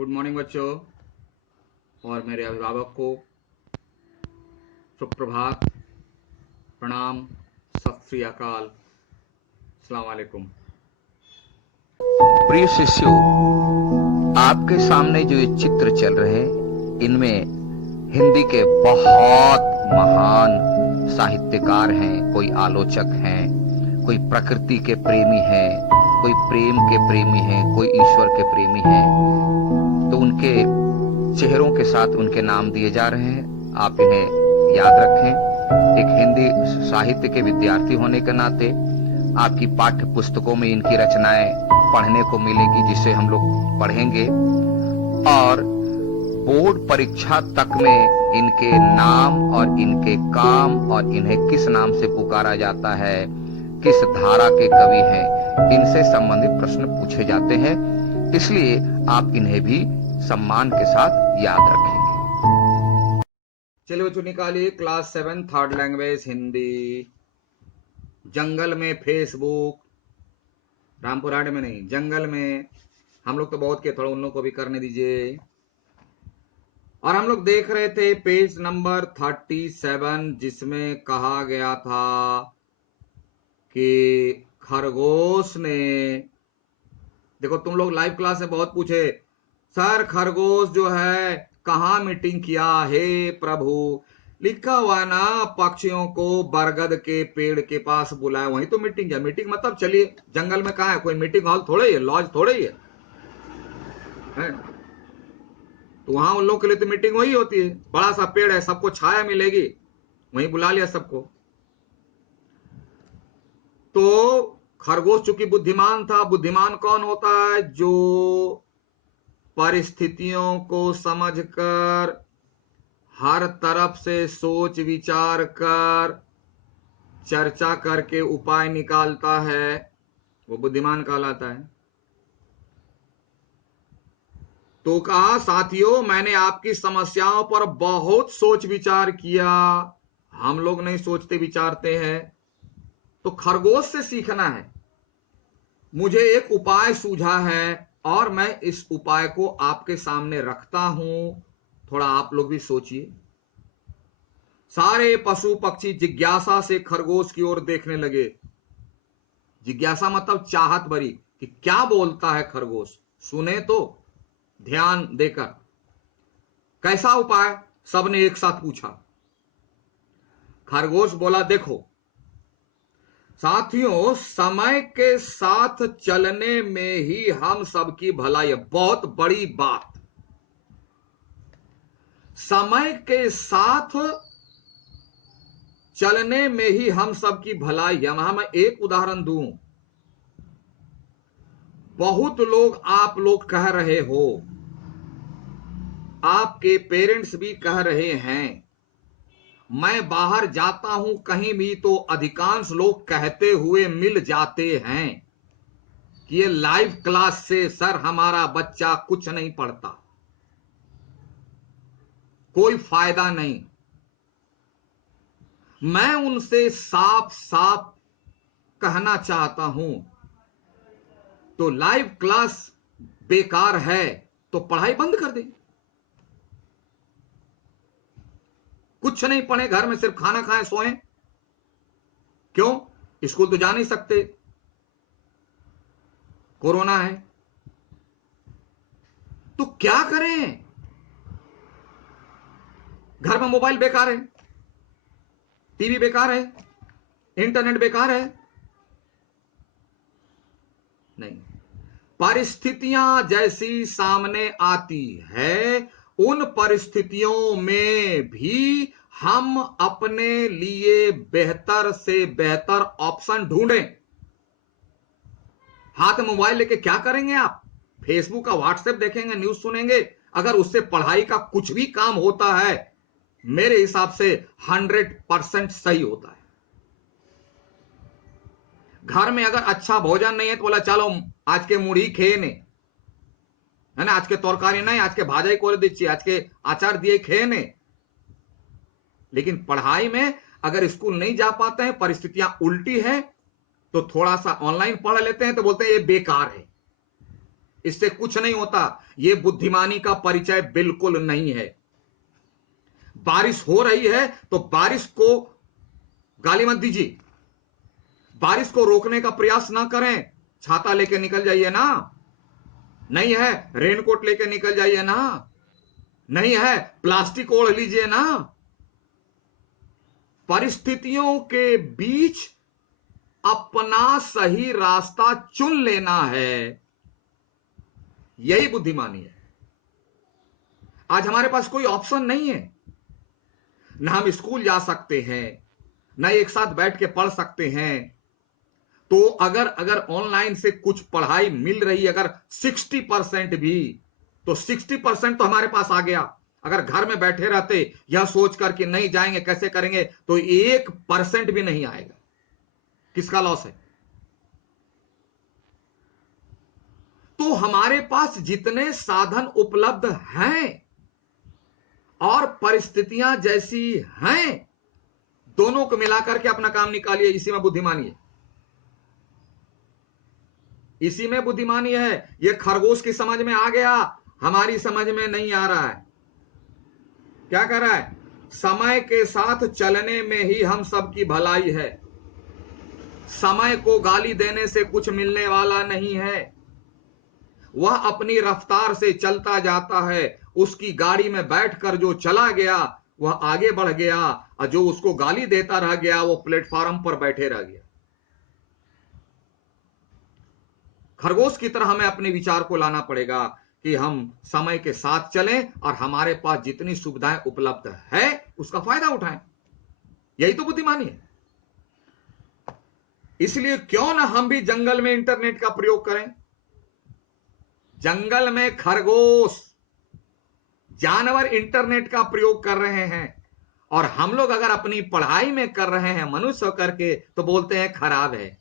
Good morning बच्चों और मेरे अभिभावक को सुप्रभात, प्रणाम, सत श्री अकाल, अस्सलाम वालेकुम। प्रिय शिष्यों, आपके सामने जो ये चित्र चल रहे हैं, इनमें हिंदी के बहुत महान साहित्यकार हैं, कोई आलोचक हैं, कोई प्रकृति के प्रेमी हैं, कोई प्रेम के प्रेमी हैं, कोई ईश्वर के प्रेमी हैं। तो उनके चेहरों के साथ उनके नाम दिए जा रहे हैं। आप इन्हें याद रखें। एक हिंदी साहित्य के विद्यार्थी होने के नाते आपकी पाठ्य पुस्तकों में इनकी रचनाएं पढ़ने को मिलेगी, जिसे हम लोग पढ़ेंगे, और बोर्ड परीक्षा तक में इनके नाम और इनके काम और इन्हें किस नाम से पुकारा जाता है, किस धारा के कवि हैं, इनसे संबंधित प्रश्न पूछे जाते हैं। इसलिए आप इन्हें भी सम्मान के साथ याद रखेंगे। चलिए बच्चों, निकालिए क्लास 7 थर्ड लैंग्वेज हिंदी। जंगल में फेसबुक, रामपुराणे में नहीं, जंगल में। हम लोग तो बहुत के, थोड़ा उन लोग को भी करने दीजिए। और हम लोग देख रहे थे पेज नंबर 37, जिसमें कहा गया था कि खरगोश ने, देखो तुम लोग लाइव क्लास में बहुत पूछे, सर खरगोश जो है कहाँ मीटिंग किया, हे प्रभु। लिखा हुआ ना, पक्षियों को बरगद के पेड़ के पास बुलाया, वहीं तो मीटिंग है। मीटिंग मतलब चलिए, जंगल में कहाँ है, कोई मीटिंग हॉल थोड़े ही है, लॉज थोड़े ही है? तो वहां उन लोगों के लिए तो मीटिंग वही होती है। बड़ा सा पेड़ है, सबको छाया मिलेगी, वहीं बुला लिया सबको। तो खरगोश चूंकि बुद्धिमान था, बुद्धिमान कौन होता है? जो परिस्थितियों को समझकर, हर तरफ से सोच विचार कर, चर्चा करके उपाय निकालता है, वो बुद्धिमान कहलाता है। तो कहा, साथियों मैंने आपकी समस्याओं पर बहुत सोच विचार किया। हम लोग नहीं सोचते विचारते हैं, तो खरगोश से सीखना है। मुझे एक उपाय सूझा है और मैं इस उपाय को आपके सामने रखता हूं, थोड़ा आप लोग भी सोचिए। सारे पशु पक्षी जिज्ञासा से खरगोश की ओर देखने लगे। जिज्ञासा मतलब चाहत भरी कि क्या बोलता है खरगोश, सुने तो ध्यान देकर। कैसा उपाय, सबने एक साथ पूछा। खरगोश बोला, देखो साथियों, समय के साथ चलने में ही हम सबकी भलाई है। बहुत बड़ी बात, समय के साथ चलने में ही हम सबकी भलाई है। वहां मैं एक उदाहरण दूं, बहुत लोग, आप लोग कह रहे हो, आपके पेरेंट्स भी कह रहे हैं, मैं बाहर जाता हूं कहीं भी तो अधिकांश लोग कहते हुए मिल जाते हैं कि ये लाइव क्लास से सर हमारा बच्चा कुछ नहीं पढ़ता, कोई फायदा नहीं। मैं उनसे साफ साफ कहना चाहता हूं, तो लाइव क्लास बेकार है तो पढ़ाई बंद कर दे। कुछ नहीं पढ़े, घर में सिर्फ खाना खाएं, सोएं। क्यों? स्कूल तो जा नहीं सकते, कोरोना है। तो क्या करें? घर में मोबाइल बेकार है, टीवी बेकार है, इंटरनेट बेकार है। नहीं, परिस्थितियां जैसी सामने आती है, उन परिस्थितियों में भी हम अपने लिए बेहतर से बेहतर ऑप्शन ढूंढें। हाथ में मोबाइल लेके क्या करेंगे आप? फेसबुक का, व्हाट्सएप देखेंगे, न्यूज सुनेंगे। अगर उससे पढ़ाई का कुछ भी काम होता है, मेरे हिसाब से 100% सही होता है। घर में अगर अच्छा भोजन नहीं है तो बोला चलो आज के मुढ़ी खेए ने, है ना, आज के तरकारी नहीं, आज के भाजाई कोरे दीजिए, आज के आचार दिए खेए ने। लेकिन पढ़ाई में अगर स्कूल नहीं जा पाते हैं, परिस्थितियां उल्टी है, तो थोड़ा सा ऑनलाइन पढ़ लेते हैं तो बोलते हैं ये बेकार है। इससे कुछ नहीं होता। यह बुद्धिमानी का परिचय बिल्कुल नहीं है। बारिश हो रही है तो बारिश को गाली मत दीजिए, बारिश को रोकने का प्रयास ना करें। छाता लेके निकल जाइए ना, नहीं है रेनकोट लेके निकल जाइए ना, नहीं है प्लास्टिक ओढ़ लीजिए ना। परिस्थितियों के बीच अपना सही रास्ता चुन लेना है, यही बुद्धिमानी है। आज हमारे पास कोई ऑप्शन नहीं है, ना हम स्कूल जा सकते हैं, ना एक साथ बैठ के पढ़ सकते हैं। तो अगर ऑनलाइन से कुछ पढ़ाई मिल रही, अगर 60% भी, तो 60% तो हमारे पास आ गया। अगर घर में बैठे रहते यह सोचकर कि नहीं जाएंगे कैसे करेंगे, तो 1% भी नहीं आएगा। किसका लॉस है? तो हमारे पास जितने साधन उपलब्ध हैं और परिस्थितियां जैसी हैं, दोनों को मिलाकर के अपना काम निकालिए। इसी में बुद्धिमानी है, इसी में बुद्धिमानी है। यह खरगोश की समझ में आ गया, हमारी समझ में नहीं आ रहा है। क्या कर रहा है? समय के साथ चलने में ही हम सबकी भलाई है। समय को गाली देने से कुछ मिलने वाला नहीं है। वह अपनी रफ्तार से चलता जाता है। उसकी गाड़ी में बैठकर जो चला गया वह आगे बढ़ गया, और जो उसको गाली देता रह गया वो प्लेटफॉर्म पर बैठे रह गया। खरगोश की तरह हमें अपने विचार को लाना पड़ेगा कि हम समय के साथ चलें और हमारे पास जितनी सुविधाएं उपलब्ध है उसका फायदा उठाएं। यही तो बुद्धिमानी है। इसलिए क्यों ना हम भी जंगल में इंटरनेट का प्रयोग करें। जंगल में खरगोश, जानवर इंटरनेट का प्रयोग कर रहे हैं, और हम लोग अगर अपनी पढ़ाई में कर रहे हैं मनुष्य होकर के, तो बोलते हैं खराब है।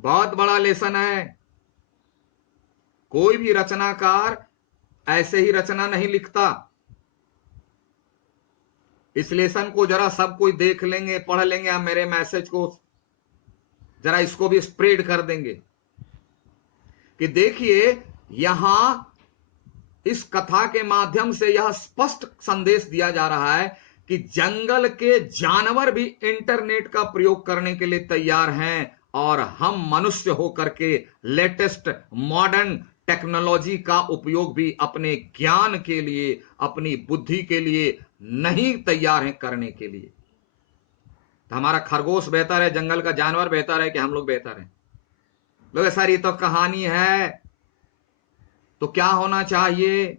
बहुत बड़ा लेसन है। कोई भी रचनाकार ऐसे ही रचना नहीं लिखता। इस लेसन को जरा सब कोई देख लेंगे, पढ़ लेंगे, आप मेरे मैसेज को जरा इसको भी स्प्रेड कर देंगे कि देखिए यहां इस कथा के माध्यम से यह स्पष्ट संदेश दिया जा रहा है कि जंगल के जानवर भी इंटरनेट का प्रयोग करने के लिए तैयार हैं, और हम मनुष्य होकर के लेटेस्ट मॉडर्न टेक्नोलॉजी का उपयोग भी अपने ज्ञान के लिए, अपनी बुद्धि के लिए नहीं तैयार हैं करने के लिए। तो हमारा खरगोश बेहतर है, जंगल का जानवर बेहतर है कि हम लोग बेहतर हैं? लोग सर ये तो कहानी है, तो क्या होना चाहिए?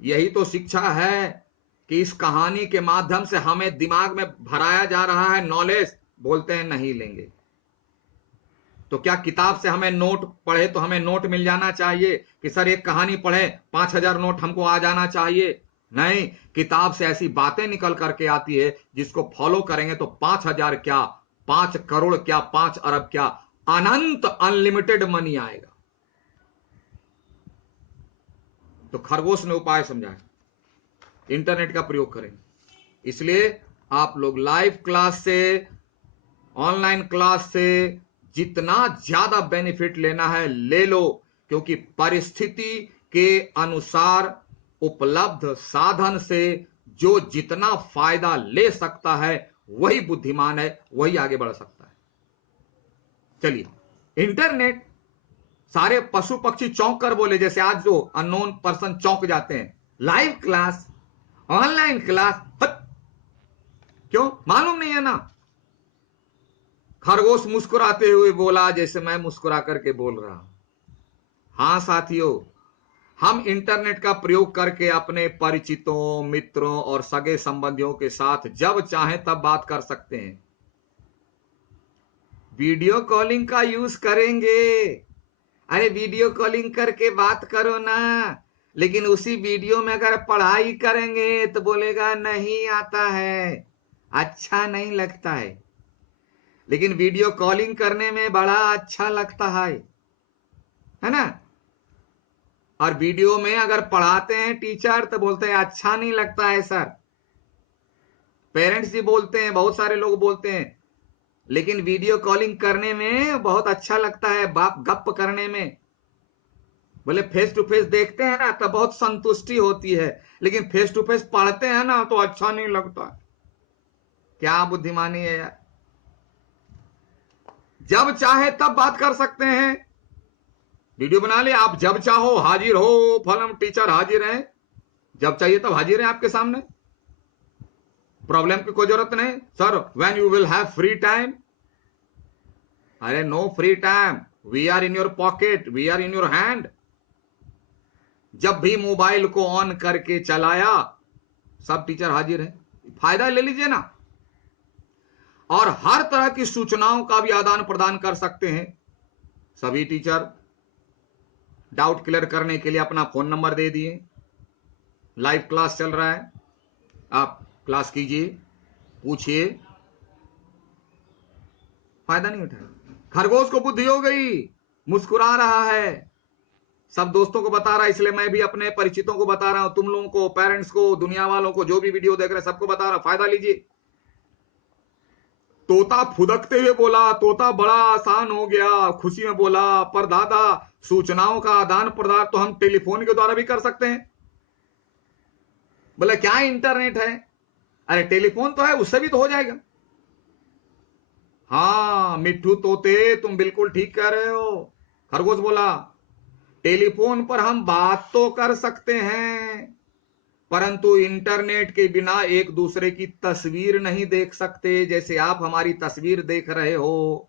यही तो शिक्षा है कि इस कहानी के माध्यम से हमें दिमाग में भराया जा रहा है नॉलेज। बोलते हैं नहीं लेंगे, तो क्या किताब से हमें नोट पढ़े तो हमें नोट मिल जाना चाहिए कि सर एक कहानी पढ़े 5000 नोट हमको आ जाना चाहिए? नहीं, किताब से ऐसी बातें निकल करके आती है जिसको फॉलो करेंगे तो 5000 क्या, 5 करोड़ क्या, 5 अरब क्या, अनंत अनलिमिटेड मनी आएगा। तो खरगोश ने उपाय समझाया, इंटरनेट का प्रयोग करें। इसलिए आप लोग लाइव क्लास से, ऑनलाइन क्लास से जितना ज्यादा बेनिफिट लेना है ले लो, क्योंकि परिस्थिति के अनुसार उपलब्ध साधन से जो जितना फायदा ले सकता है वही बुद्धिमान है, वही आगे बढ़ सकता है। चलिए, इंटरनेट, सारे पशु पक्षी चौंक कर बोले, जैसे आज जो अननोन पर्सन चौंक जाते हैं। लाइव क्लास, ऑनलाइन क्लास, क्यों? मालूम नहीं है ना। खरगोश मुस्कुराते हुए बोला जैसे मैं मुस्कुरा करके बोल रहा हूं। हां साथियों, हम इंटरनेट का प्रयोग करके अपने परिचितों, मित्रों और सगे संबंधियों के साथ जब चाहें तब बात कर सकते हैं। वीडियो कॉलिंग का यूज करेंगे, अरे वीडियो कॉलिंग करके बात करो ना, लेकिन उसी वीडियो में अगर पढ़ाई करेंगे तो बोलेगा नहीं आता है, अच्छा नहीं लगता है। लेकिन वीडियो कॉलिंग करने में बड़ा अच्छा लगता है ना। और वीडियो में अगर पढ़ाते हैं टीचर तो बोलते हैं अच्छा नहीं लगता है सर। पेरेंट्स भी बोलते हैं, बहुत सारे लोग बोलते हैं, लेकिन वीडियो कॉलिंग करने में बहुत अच्छा लगता है, बाप गप करने में। बोले फेस टू फेस देखते हैं ना तो बहुत संतुष्टि होती है, लेकिन फेस टू फेस पढ़ते हैं ना तो अच्छा नहीं लगता। क्या बुद्धिमानी है यार। जब चाहे तब बात कर सकते हैं, वीडियो बना ले आप, जब चाहो हाजिर हो, फलम टीचर हाजिर है, जब चाहिए तब हाजिर है आपके सामने। प्रॉब्लम की कोई जरूरत नहीं। Sir when you will have free time, अरे no free time, we are in your pocket, we are in your hand. जब भी मोबाइल को ऑन करके चलाया, सब टीचर हाजिर है, फायदा ले लीजिए ना। और हर तरह की सूचनाओं का भी आदान प्रदान कर सकते हैं। सभी टीचर डाउट क्लियर करने के लिए अपना फोन नंबर दे दिए, लाइव क्लास चल रहा है, आप क्लास कीजिए, पूछिए, फायदा नहीं उठाया। खरगोश को बुद्धि हो गई, मुस्कुरा रहा है, सब दोस्तों को बता रहा है, इसलिए मैं भी अपने परिचितों को बता रहा हूं, तुम लोगों को, पेरेंट्स को, दुनिया वालों को, जो भी वीडियो देख रहे हैं सबको बता रहा, फायदा लीजिए। तोता फुदकते हुए बोला, तोता बड़ा आसान हो गया, खुशी में बोला, पर दादा सूचनाओं का आदान प्रदान तो हम टेलीफोन के द्वारा भी कर सकते हैं। बोले क्या इंटरनेट है, अरे टेलीफोन तो है, उससे भी तो हो जाएगा। हाँ मिट्ठू तोते तुम बिल्कुल ठीक कह रहे हो। खरगोश बोला टेलीफोन पर हम बात तो कर सकते हैं, परंतु इंटरनेट के बिना एक दूसरे की तस्वीर नहीं देख सकते, जैसे आप हमारी तस्वीर देख रहे हो।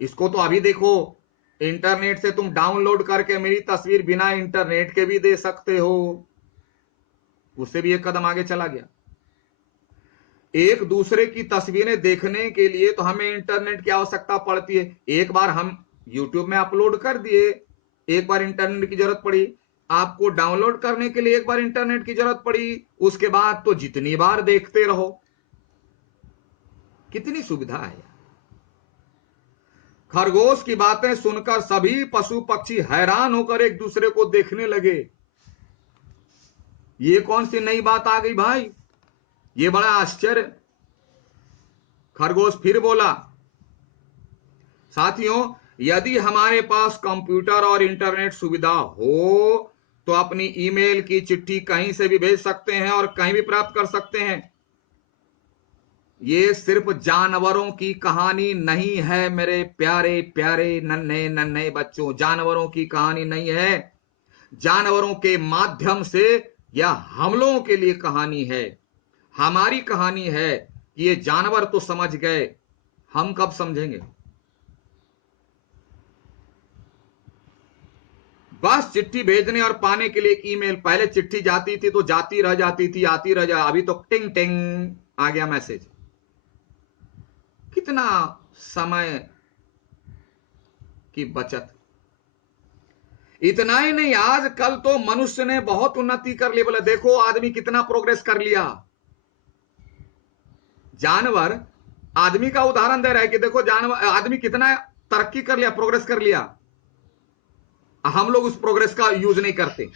इसको तो अभी देखो, इंटरनेट से तुम डाउनलोड करके मेरी तस्वीर बिना इंटरनेट के भी दे सकते हो। उससे भी एक कदम आगे चला गया। एक दूसरे की तस्वीरें देखने के लिए तो हमें इंटरनेट की आवश्यकता पड़ती है। एक बार हम यूट्यूब में अपलोड कर दिए, एक बार इंटरनेट की जरूरत पड़ी, आपको डाउनलोड करने के लिए एक बार इंटरनेट की जरूरत पड़ी, उसके बाद तो जितनी बार देखते रहो। कितनी सुविधा है। खरगोश की बातें सुनकर सभी पशु पक्षी हैरान होकर एक दूसरे को देखने लगे। ये कौन सी नई बात आ गई भाई, ये बड़ा आश्चर्य। खरगोश फिर बोला, साथियों यदि हमारे पास कंप्यूटर और इंटरनेट सुविधा हो तो अपनी ईमेल की चिट्ठी कहीं से भी भेज सकते हैं और कहीं भी प्राप्त कर सकते हैं। ये सिर्फ जानवरों की कहानी नहीं है मेरे प्यारे प्यारे नन्हे नन्हे बच्चों, जानवरों की कहानी नहीं है। जानवरों के माध्यम से यह हम लोगों के लिए कहानी है, हमारी कहानी है। ये जानवर तो समझ गए, हम कब समझेंगे। बस चिट्ठी भेजने और पाने के लिए एक ईमेल, पहले चिट्ठी जाती थी तो जाती रह जाती थी, आती रह जा, अभी तो टिंग टिंग आ गया मैसेज। कितना समय की बचत। इतना ही नहीं, आजकल तो मनुष्य ने बहुत उन्नति कर ली। बोले देखो आदमी कितना प्रोग्रेस कर लिया। जानवर आदमी का उदाहरण दे रहा है कि देखो जानवर, आदमी कितना तरक्की कर लिया, प्रोग्रेस कर लिया। हम लोग उस प्रोग्रेस का यूज नहीं करते।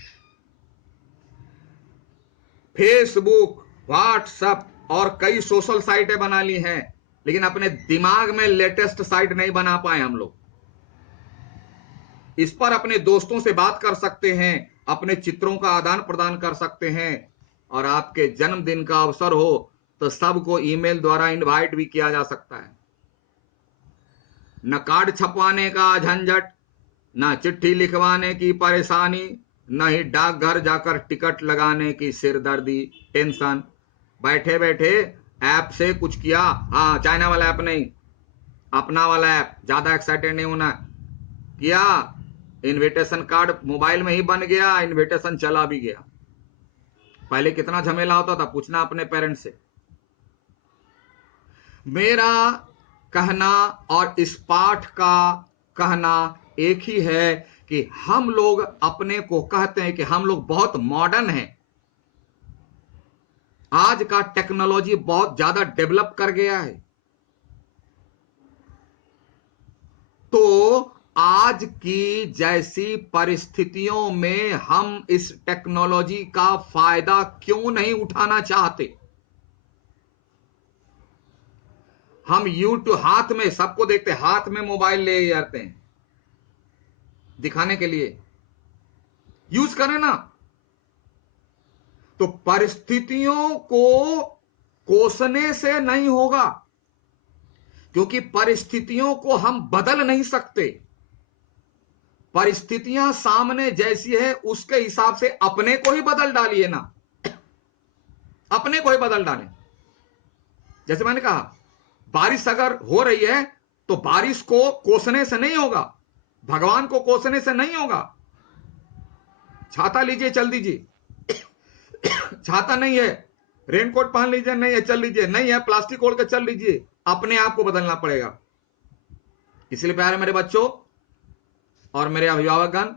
फेसबुक, व्हाट्सएप और कई सोशल साइटें बना ली हैं, लेकिन अपने दिमाग में लेटेस्ट साइट नहीं बना पाए हम लोग। इस पर अपने दोस्तों से बात कर सकते हैं, अपने चित्रों का आदान प्रदान कर सकते हैं, और आपके जन्मदिन का अवसर हो तो सबको ईमेल द्वारा इनवाइट भी किया जा सकता है। न कार्ड छपवाने का झंझट, न चिट्ठी लिखवाने की परेशानी, न ही डाकघर जाकर टिकट लगाने की सिरदर्दी, टेंशन। बैठे बैठे ऐप से कुछ किया, हाँ चाइना वाला ऐप नहीं, अपना वाला ऐप, ज्यादा एक्साइटेड नहीं होना, किया, इनविटेशन कार्ड मोबाइल में ही बन गया, इनविटेशन चला भी गया। पहले कितना झमेला होता था, पूछना अपने पेरेंट्स से। मेरा कहना और इस पाठ का कहना एक ही है कि हम लोग अपने को कहते हैं कि हम लोग बहुत मॉडर्न हैं। आज का टेक्नोलॉजी बहुत ज्यादा डेवलप कर गया है, तो आज की जैसी परिस्थितियों में हम इस टेक्नोलॉजी का फायदा क्यों नहीं उठाना चाहते। हम यूट्यूब हाथ में, सबको देखते हाथ में मोबाइल ले जाते हैं दिखाने के लिए, यूज करें ना। तो परिस्थितियों को कोसने से नहीं होगा, क्योंकि परिस्थितियों को हम बदल नहीं सकते। परिस्थितियां सामने जैसी है उसके हिसाब से अपने को ही बदल डालिए ना, अपने को ही बदल डालें। जैसे मैंने कहा, बारिश अगर हो रही है तो बारिश को कोसने से नहीं होगा, भगवान को कोसने से नहीं होगा। छाता लीजिए, चल दीजिए। छाता नहीं है, रेनकोट पहन लीजिए, नहीं है चल लीजिए, नहीं है प्लास्टिक ओढ़ के चल लीजिए, अपने आप को बदलना पड़ेगा। इसलिए प्यारे मेरे बच्चों और मेरे अभिभावकगण,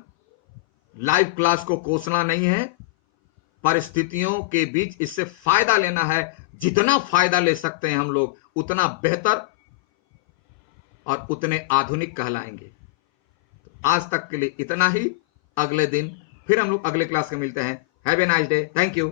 लाइव क्लास को कोसना नहीं है, परिस्थितियों के बीच इससे फायदा लेना है। जितना फायदा ले सकते हैं हम लोग उतना बेहतर और उतने आधुनिक कहलाएंगे। आज तक के लिए इतना ही। अगले दिन फिर हम लोग अगले क्लास में मिलते हैं। Have a nice day. Thank you.